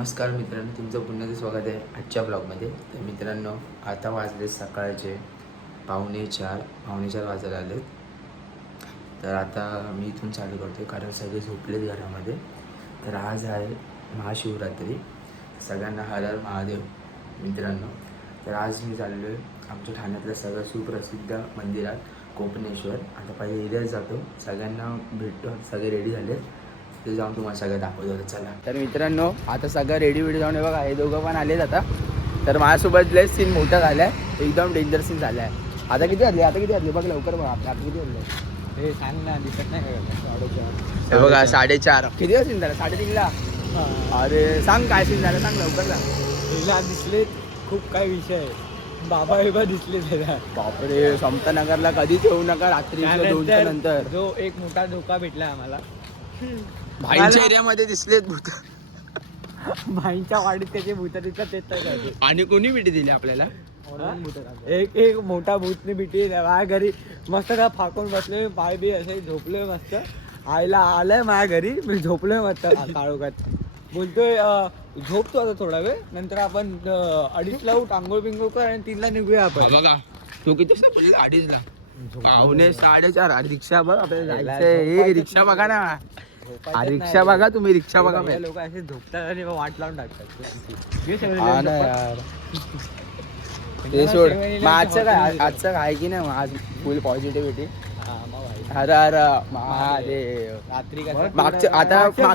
नमस्कार मित्रांनो, तुमचं पुन्हा स्वागत आहे आजच्या ब्लॉगमध्ये. तर मित्रांनो, आता वाजले सकाळचे 3:45 वाजायला आलेत. तर आता मी इथून चालू करतो कारण सगळे झोपलेत घरामध्ये. तर आज आहे महाशिवरात्री. सगळ्यांना हर हर महादेव मित्रांनो. तर आज मी चाललो आहे आमच्या ठाण्यातल्या सगळं सुप्रसिद्ध मंदिरात कोपनेश्वर. आता पहिले इथेच जातो, सगळ्यांना भेटतो. सगळे रेडी झाले, ते जाऊन तुम्हाला सगळं दाखवतो. चला. तर मित्रांनो, आता सगळं रेडी जाऊन हे बघा, हे दोघं पण आलेत आता. तर माझ्यासोबत लय सीन मोठा झाला आहे, एकदम डेंजर सीन झाला आहे. आता किती वाजले बघ लवकर बघा. आता किती वाजले हे सांग ना, दिसत नाही का? 4:30. हे बघा 4:30. किती वाजता सीन झाला? 3:30ला. अरे सांग काय सीन झाला, सांग लवकर सांग. तिला दिसले खूप काय विषय आहे. बाबा दिसले त्याला. बापरे, समतानगरला कधीच येऊ नका रात्री 2च्या नंतर. जो एक मोठा धोका भेटला आम्हाला, भाईंच्या एरियामध्ये दिसलेत भूत. भाईंच्या वाडीत त्याचे भूत दिसत. आणि कोणी भेटी दिली आपल्याला? एक मोठा भूतने भेटी माझ्या घरी मस्त का फाकून बसले, पाय बी असे झोपले मस्त. आईला आलंय माझ्या घरी, मी झोपलोय मस्त काळोखात. बोलतोय झोपतो आता थोडा वेळ, नंतर आपण 2:30ला उठ, आंघोळ बिंघोळ कर आणि 3ला निघूया आपण. बघा तू किती 2:30ला? 4:30. रिक्षा बघ आपल्याला जायचंय. रिक्षा बघा ना, रिक्षा बघा तुम्ही, रिक्षा बघा. लोक असे झोपतात आणि वाट लावून टाकतात. ते सोड. आजचं काय की नाही, आज फुल पॉझिटिव्हिटी. अरे महादेव. रात्री मागच्या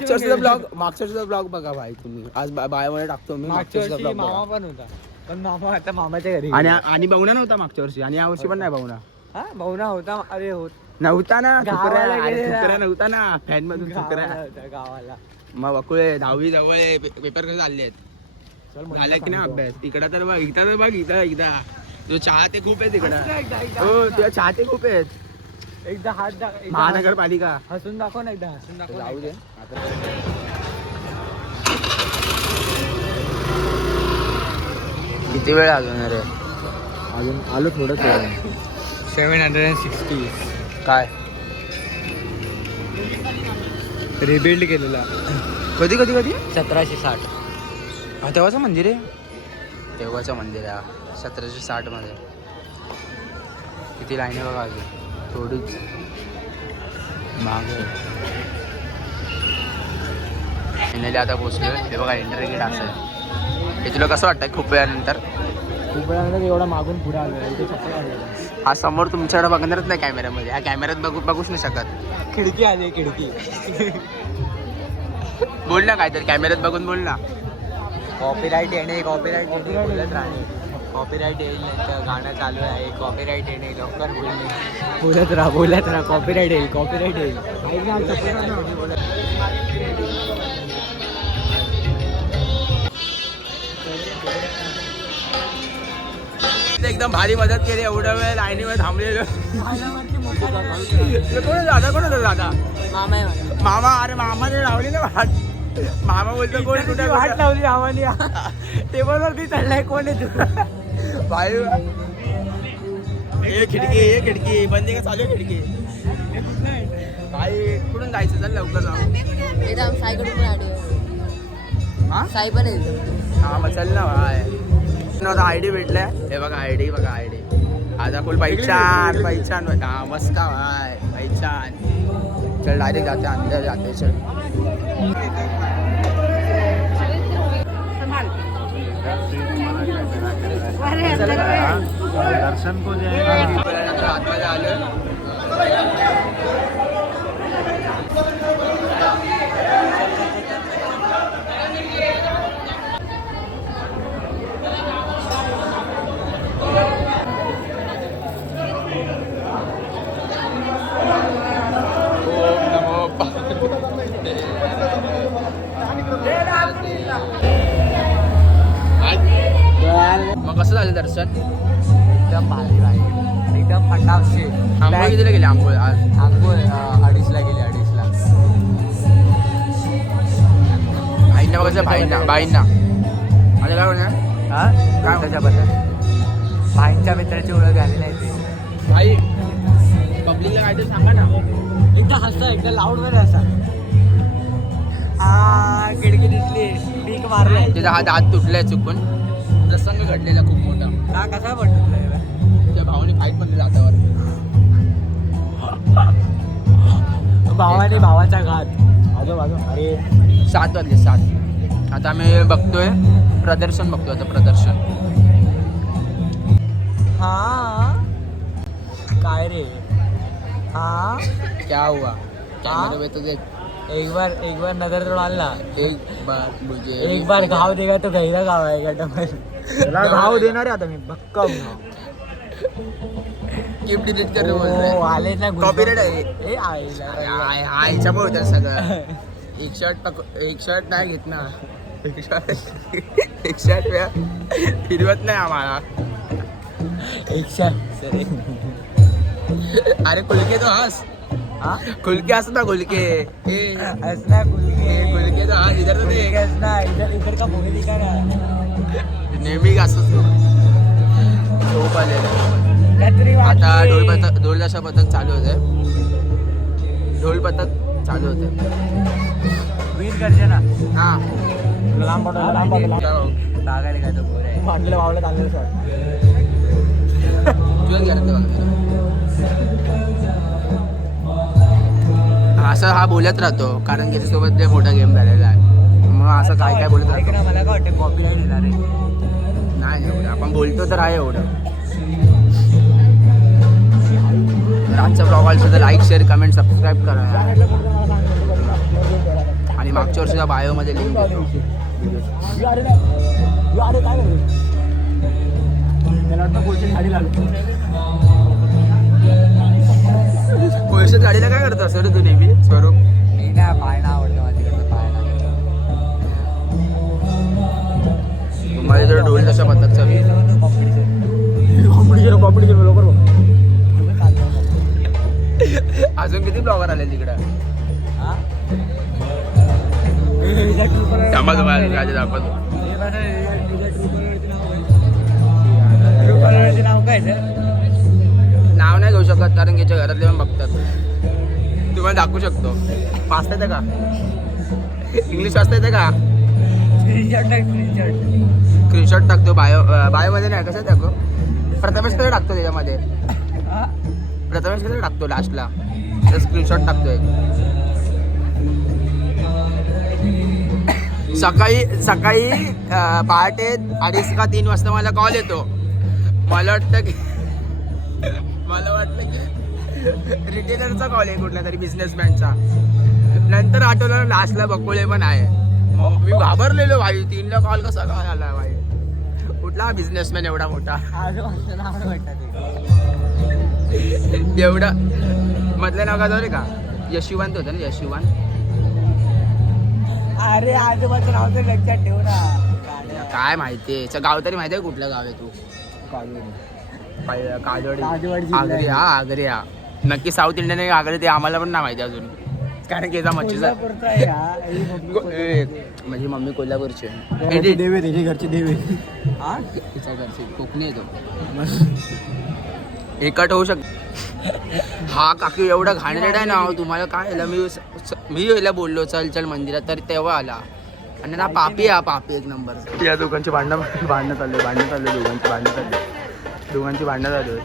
वर्षीचा ब्लॉग बघा भाई तुम्ही. आज बायामध्ये टाकतो मी. मामा पण होता, पण मामा आता मामाच्या घरी. आणि भाऊना नव्हता मागच्या वर्षी, आणि या वर्षी पण नाही भाऊना. भाऊना होता. अरे नव्हता ना, गावाला नव्हता ना, फॅन मधून गावाला. मग बकुळे 10वी जवळ पेपर कसे चालले आहेत, झाला की नाही अभ्यास? इकडं तर बघ, इथं जो चाहते खूप आहेत इकडं. हो, तुझ्या चाहते खूप आहेत. एकदा हात महानगरपालिका हसून दाखव ना, एकदा हसून दाखव. जाऊ दे. किती वेळ अजून रे? अजून आलो थोडं. 760 काय रिबिल्ड केलेला. कधी 1760. तेव्हाचं मंदिर आहे. तेव्हाचं मंदिर आहे 1760 मध्ये. किती लाईन आहे बघा अजून, थोडीच मागे. फायनली आता पोचलो. हे बघा एंट्री गेट असं आहे. हे तुला कसं वाटतंय खूप वेळानंतर? एवढा मागून पुढे आलो. हा समोर तुमच्याकडे बघणारच नाही कॅमेऱ्यामध्ये. हा कॅमेऱ्यात बघूच नाही शकत. खिडकी आली, खिडकी. बोल ना काहीतरी, कॅमेऱ्यात बघून बोल ना. कॉपीराईट येणे, कॉपीराईट बोलत राहणे. कॉपीराईट येईल, गाणं चालू आहे. कॉपीराईट येणे, लवकर बोलणे. बोलत राहा. कॉपीराईट येईल. एकदम भारी मदत केली. एवढ्या वेळ लाईनीमध्ये थांबलेलो. कोण होतं दादा? मामा. अरे मामाने लावली ना वाट. मामा बोलतो कोण कुठे वाट लावली मामाने. टेबलवरती चढलाय, कोण आहे तू? भाई खिडकी बंद का चालू खिडकी? भाई कुठून जायचं? चल लवकर जाऊ. साई पण आहे. हा मग चल ना भाई. आयडी भेटलाय. हे बघा आयडी आता फुल पहिचान. हा मस्त का भाई, पहिचान. चल डायरेक्ट जाते, अंदर जाते. चल दर्शन को जाएगा. आतमध्ये आलं. मग कसं झालं दर्शन? एकदम भारी भाई, एकदम फटाफशे. आंघोळ कितीला गेली? आंघोळ 2:30ला गेली. 2:30ला. भाईंना बघायचं. भाईंना आता काय म्हणणार? काय त्याच्याबद्दल भाईंच्या मित्राची ओळख झाली नाही ते. भाई पब्लिकला काय तर सांगा ना. एकदा हसा, एकदा लाऊड मध्ये हसा. खिडकी दिसली. बंक मारलाय. त्याचा हा दात तुटलाय चुकून. प्रसंग घडलेला खूप मोठा. का कसा पडतो तुला? त्या भावाने फाईट पण दिला हातावर. भावाने भावाचा घात. अरे 7 वाजले 7. आता आम्ही बघतोय प्रदर्शन बघतोय आता प्रदर्शन. हा काय रे? हा क्या हुआ? कॅमेरा में तो देख. एक बार नजर तो डालना. एक बार घाव देगा तो गहिरा घाव आहे का? घाव देणार आहे आता मी भक्कम. क्लिप डिलीट कर रे बोल रहा है. आले ना कॉपीराइट आहे. ए आईला आईच्यामुळे होतं सगळं. एक शर्ट नाही घेत ना. एक शर्ट फिरवत नाही आम्हाला. अरे खुलके तो हंस. खुलके हंस ना खुलके. हंसना खुलके तो हंस. इधर तो देख. इधर का मुझे दिखा ना. नेहमी असंच झोप आलेलं. आता ढोल दशा पथक चालू होते. ढोल पथक चालू होते. वीर करते ना. हा लांब बागायला काय तो पोर आहे. मांडलं वावलं चाललं सर. असं हा बोलत राहतो कारण की त्याच्यासोबत लय मोठा गेम झालेला आहे. मग असं काय बोलत राहतो. मला काय वाटतं कॉपीराइट येणार आहे. नाही एवढं आपण बोलतो तर आहे एवढं. आजचा ब्लॉग आवडला तर लाईक शेअर कमेंट सबस्क्राईब करा आणि मागच्या वर्षीच्या बायोमध्ये लिंक देतो. कोळशात गाडीला काय करतो असं रे तू नेहमी स्वरूप? मी ना पायना आवडतं माझ्याकडे पायना. तुम्हाला जर ढोल तशा पथकचा कॉम्पिटिशन बरोबर. अजून किती ब्लॉगर आले तिकडं? थांबा तुम्हाला दाखवतो. नाव नाही घेऊ शकत कारण याच्या घरातले पण बघतात. तुम्हाला दाखवू शकतो. वाचता येतं का? इंग्लिश वाचता येतं का? स्क्रीनशॉट टाकतो बायोमध्ये नाही कसं टाकतो? प्रथमेश कसं टाकतो त्याच्यामध्ये? प्रथमेश कसं टाकतो लास्टला? तर स्क्रीनशॉट टाकतो एक. सकाळी पहाटे 2:30 का 3 वाजता मला कॉल येतो. मला वाटतं की रिटेलरचा कॉल आहे कुठला तरी बिझनेसमॅनचा. नंतर आठवलं लास्टला बकुळे पण आहे. मग मी घाबरलेलो भाई. 3ला कॉल कसा काय आला भाई? कुठला बिझनेसमॅन एवढा मोठा? एवढा मधल्या नाव का का यशवंत होतं ना? यशवंत. अरे आजोबाचं नाव तर लक्षात ठेव ना. काय माहितीये गाव तरी माहिती आहे कुठलं गाव आहे तू? काजवाडी. आगरी. हा आगरी. हा नक्की साऊथ इंडियन आगरी ते आम्हाला पण नाही माहिती अजून कारण की याचा मच्छीचा माझी मम्मी कोल्हापूरची आहे. देवे त्याच्या घरचे देवे. तिच्या घरची कोकणी येतो एकट होऊ शकतो. हा काकी एवढा घाणेरडा आहे ना तुम्हाला काय आलं. मी याला बोललो चल चल मंदिरात तर तेव्हा आला. आणि ना पापी एक नंबर. या दोघांची भांडणं चालू दोघांची भांडणं चालू आहे.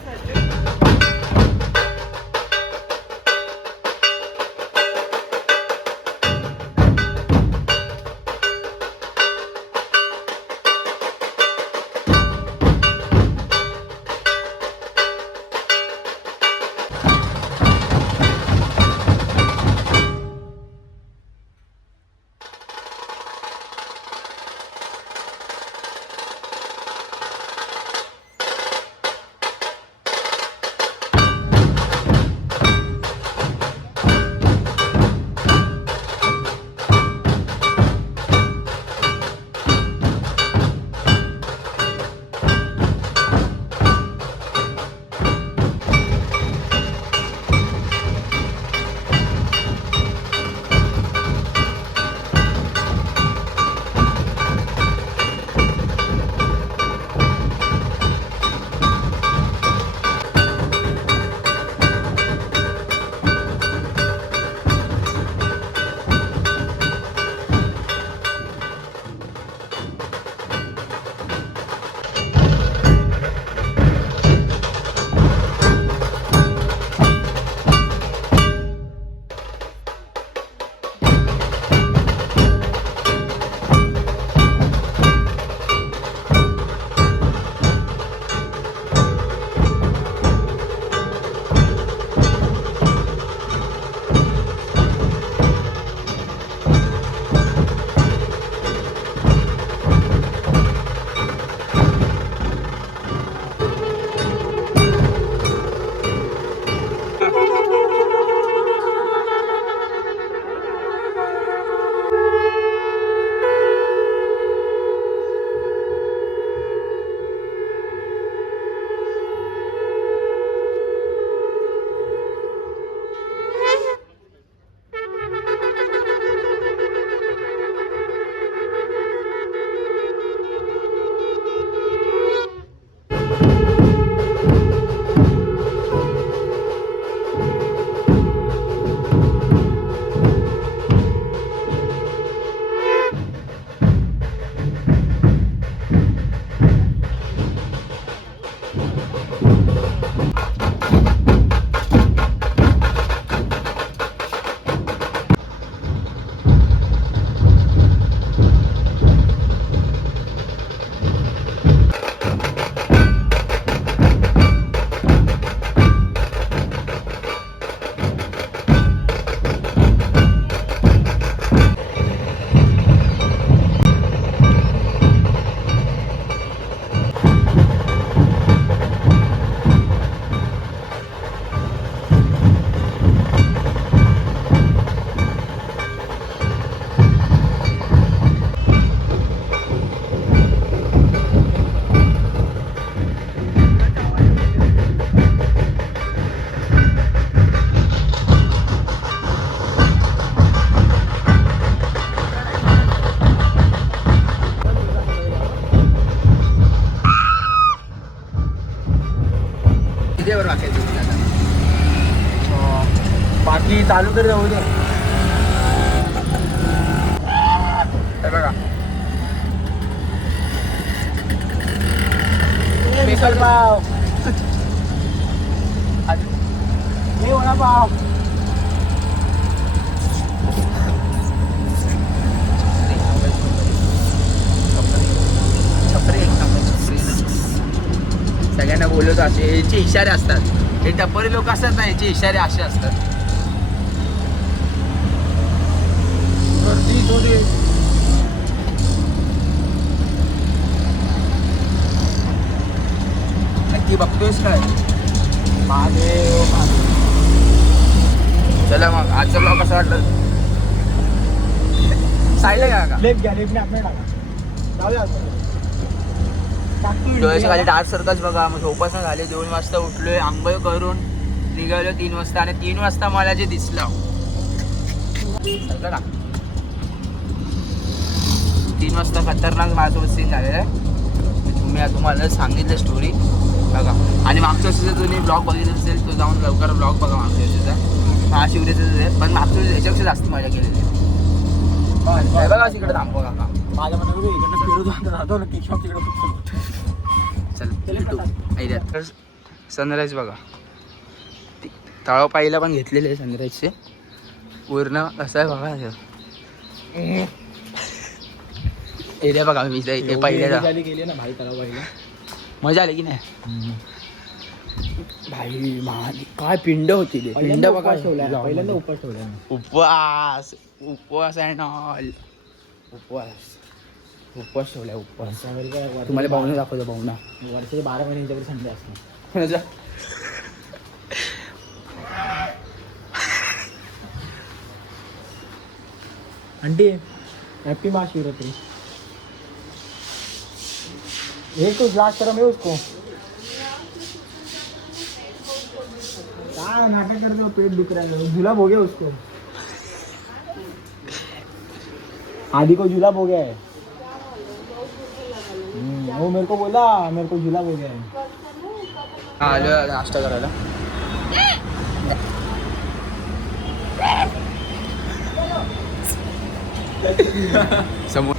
करू अखेर तुम्ही आता. बाकी चालू तर जाऊ दे. हे बघा मिसळ पाव. हे वडापाव. सगळ्यांना बोलवतो असे याचे इशारे असतात. हे टप्परी लोक असतात ना, याचे इशारे असे असतात. गर्दी थोडी. नक्की बघतोयस काय? महादेव. चला मग आजचा ब्लॉग कसा वाटलं? सायला का लेफ्ट घ्या, लेफ्टने आपल्याला टाका. जाऊया डोळ्याच्या खाली डार्क सर्कल्स बघा. मग झोपासनं झाले. 2 वाजता उठलोय, आंघोळ करून निघालो 3 वाजता. आणि 3 वाजता मला जे दिसलं 3 वाजता खतरनाक माझ्यासोबत सीन झालेला आहे. मी तुम्हाला सांगितलं स्टोरी बघा. आणि मागच्या वर्षीचा तुम्ही ब्लॉग बघितला असेल तो जाऊन लवकर ब्लॉग बघा मागच्या वर्षीचा. महाशिवरात्रीचा. पण मागच्या वर्षी याच्यापेक्षा जास्त मजा केलेली आहे. बघा तिकडे थांबवा काका. माझ्या मनात इकडनं फिरू जातो ना केक शॉप तिकडे. चल सनराईज बघा. तळाव पाईला पण घेतलेले आहे सनराईजचे. पूर्ण कसं आहे बघा. एरिया बघा. मी पहिल्या गेली ना भाई तळाव पाईला. मजा आली की नाही भाई? काय पिंड होती ते. पिंड बघा. पहिल्यांदा उपास ठेवला. उपवास उपवास आहे ना. उपवास ठेवलाय. उपवास तुम्हाला भावना दाखवतो. भावना वर्षाचे 12 महिने यांच्याकडे संडे असतो. Aunty happy Mahashivratri. एक कुछ लास्ट करो मैं उसको. क्या नाटक करते हो? पेट दुख रहा है. जुलाब हो गया उसको. आदि को जुलाब हो गया है. वो मेरे को बोला मेरे को जुलाब हो गया है. आलो नाश्ता करायला. समोर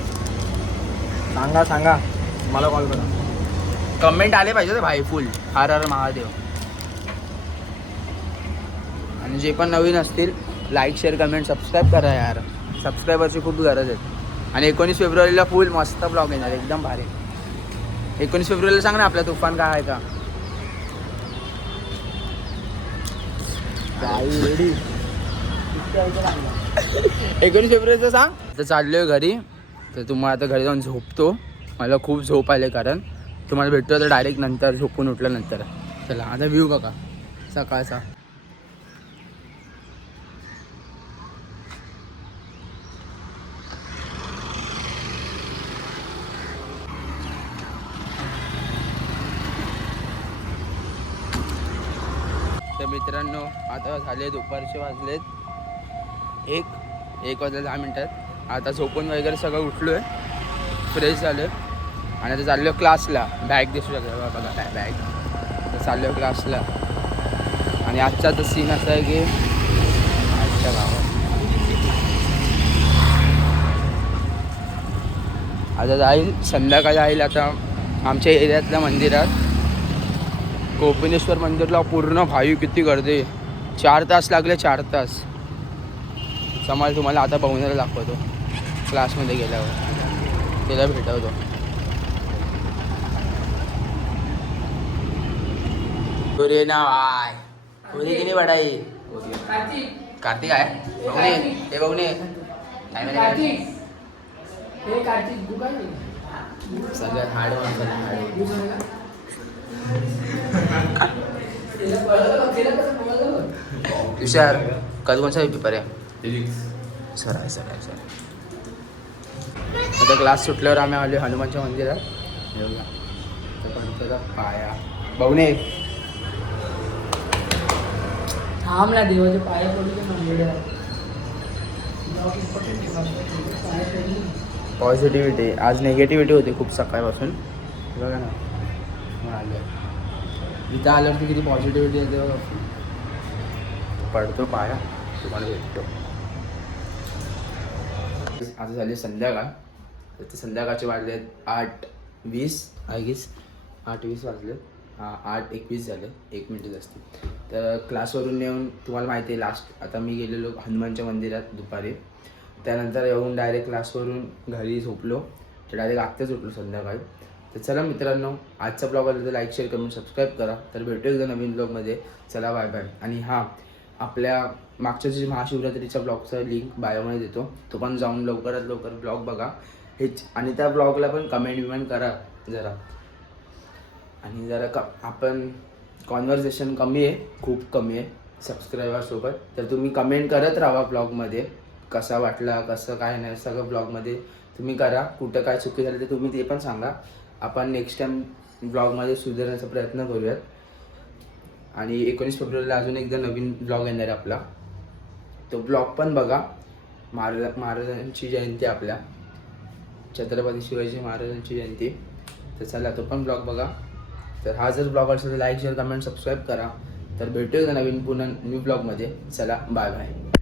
सांगा सांगा मला कॉल करा. कमेंट आले पाहिजे भाई फुल हर हर महादेव. आणि जे पण नवीन असतील लाईक शेअर कमेंट सबस्क्राईब करा यार. सबस्क्रायबरची खूप गरज आहे. आणि 19 फेब्रुवारीला फुल मस्त ब्लॉग येणार एकदम भारी. 19 फेब्रुवारीला सांग ना आपला तुफान काय आहे का? रेडी 19 फेब्रुवारीचं सांग. तर चाललोय घरी. तर तुम्हाला आता घरी जाऊन झोपतो. मला खूप झोप आले कारण तुम्हाला भेटतो तर डायरेक्ट नंतर झोपून उठल्यानंतर. चला आता व्ह्यू बघा सकाळचा. तर मित्रांनो आता झाले दुपारचे वाजलेत 1 वाजले 10 मिनिटात. आता झोपून वगैरे सगळं उठलो आहे. फ्रेश झालो आणि आता चाललो क्लासला. बॅग दिसू शकतो बघा काय बॅग. तर चाललो क्लासला. आणि आजचा तर सीन असा आहे की आजच्या गावात आता जाईल संध्याकाळी जाईल आता आमच्या एरियातल्या मंदिरात. कोपिनेश्वर मंदिरला पूर्ण भाई किती गर्दी. 4 तास लागले. 4 तास. समाज तुम्हाला आता पाहुण्याला दाखवतो. क्लासमध्ये गेल्यावर त्याला भेटवतो. पुरे ना भाई पुरी की नाही बडाई. कार्तिक आहे. बघणे ते बघणे सगळ्यात हार्ड माणसं. तुषार कधी कोणचा पेपर आहे? सर आहे सर आहे सर. आता क्लास सुटल्यावर आम्ही आलो हनुमानच्या मंदिरात. गणपतीचा पाया बघणे. थांबला देवाचे पाया पडले मंदिर. पॉझिटिव्हिटी. आज निगेटिव्हिटी होती खूप सकाळपासून बघा ना. मग आलो इथं आल्यावरती किती पॉझिटिव्हिटी येते बघा. पडतो पाया, तुम्हाला भेटतो. आता झाली संध्याकाळ. तर ते संध्याकाळचे वाजले आहेत 8:20 आय गेस. 8:20 वाजले. हां 8:21 झाले, 1 मिनिट असते. तर क्लासवरून येऊन तुम्हाला माहिती आहे लास्ट आता मी गेलेलो हनुमानच्या मंदिरात दुपारी. त्यानंतर येऊन डायरेक्ट क्लासवरून घरी झोपलो. तर डायरेक्ट आत्ताच उठलो संध्याकाळी. तर चला मित्रांनो, आजचा ब्लॉग आला तर लाईक शेअर करून सबस्क्राईब करा. तर भेटू एकदा नवीन ब्लॉगमध्ये. चला बाय बाय. आणि हां, आपल्या मागच्या जी महाशिवरात्रीच्या ब्लॉगचा लिंक बायोमध्ये देतो, तो पण जाऊन लवकरात लवकर ब्लॉग बघा. हेच आणि त्या ब्लॉगला पण कमेंट विमेंट करा जरा. आणि जरा आपण कॉन्व्हर्सेशन कमी आहे, खूप कमी आहे सबस्क्रायबरसोबत. तर तुम्ही कमेंट करत राहा ब्लॉगमध्ये, कसा वाटला कसं काय नाही सगळं ब्लॉगमध्ये तुम्ही करा. कुठं काय चुकी झाली तर तुम्ही ते पण सांगा. आपण नेक्स्ट टाईम ब्लॉगमध्ये सुधारण्याचा प्रयत्न करूयात. आणि 19 फेब्रुवारीला अजून एकदा नवीन ब्लॉग येणार आहे आपला, तो ब्लॉग पण बघा. महाराजांची जयंती, आपल्या छत्रपती शिवाजी महाराजांची जयंती. तर चला तो पण ब्लॉग बघा. तर हा जर ब्लॉग असेल तर लाईक शेअर कमेंट सबस्क्राईब करा. तर भेटूया नवीन पुन्हा न्यू ब्लॉगमध्ये. चला बाय बाय.